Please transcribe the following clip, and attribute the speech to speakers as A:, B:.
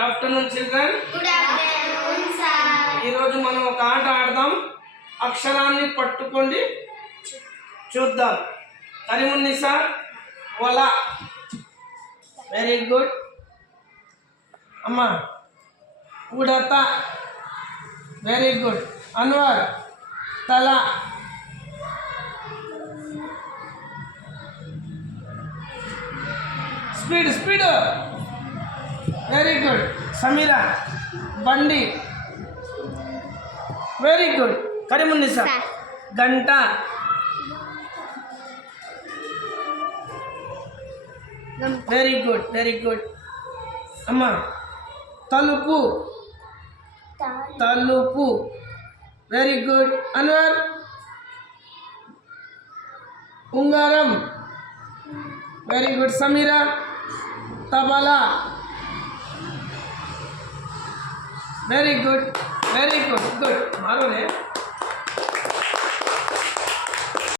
A: Good afternoon children.
B: Good afternoon sir
A: ఈరోజు మనం ఒక ఆట ఆడదాం. అక్షరాన్ని పట్టుకోండి. చూద్దాం. కరీమున్నిసా వల. వెరీ గుడ్ అమ్మా. ఉడత. Very good Anwar. తల. Speed speed very good Sameera బండి వెరీ గుడ్ కరీమున్నిసా
B: సార్.
A: గంట వెరీ గుడ్ వెరీ గుడ్ అమ్మా తలుపు తలుపు వెరీ గుడ్ అన్వర్ ఉంగారం very good Sameera tabla very good very good good మారోనే